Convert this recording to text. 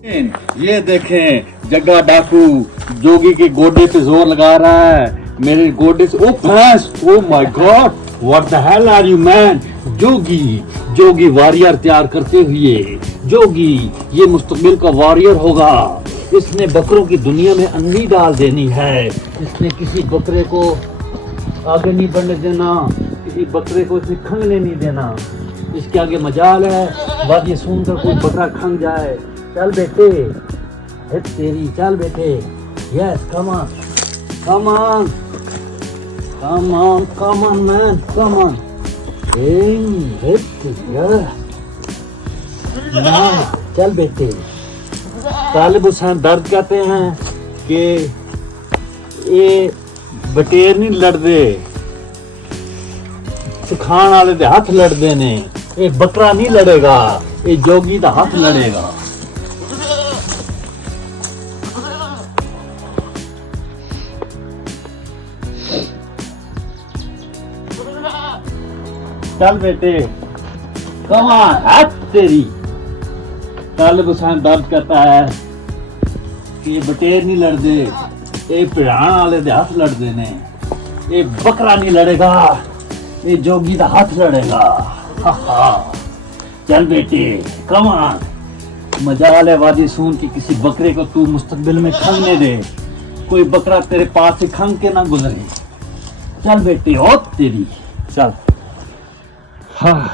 ये देखें जग्गा डाकू जोगी के गोडे पे जोर लगा रहा है। मेरे गोडे से ओ भैंस, oh my God, what the hell are you man. Jogi warrior तैयार करते हुए, जोगी ये मुस्तकबिल का वॉरियर होगा। इसने बकरों की दुनिया में अंधी डाल देनी है। इसने किसी बकरे को आगे नहीं बढ़ने देना, किसी बकरे को इसने खंगने नहीं देना। इसके आगे मजाल है, बात ये सुनकर कोई बकरा खंग जाए। चल बेटे, हिट तेरी, चल बेटे, yes come on come on come on come on man come on, hit ना, चल बेटे। तालिब हुसैन दर्द कहते हैं कि ये बटेर नहीं लड़दे, सिखाने वाले दे हाथ लड़दे ने। ये बकरा नहीं लड़ेगा, ये जोगी दा हाथ लड़ेगा। चल बेटे, कम ऑन, हाथ तेरी। तालिब हुसैन दर्द कहता है कि ये बटेर नहीं लड़दे, ये पिढ़ाण वाले दे हाथ लड़दे ने। ये बकरा नहीं लड़ेगा, ये जोगी दा हाथ लड़ेगा। चल बेटे, कम ऑन। मजाल है वादी सुन कि किसी बकरे को तू मुस्तकबिल में खंगने दे, कोई बकरा तेरे पास से खंग के ना गुजरे। चल बेटे, ओ तेरी, चल। हाँ।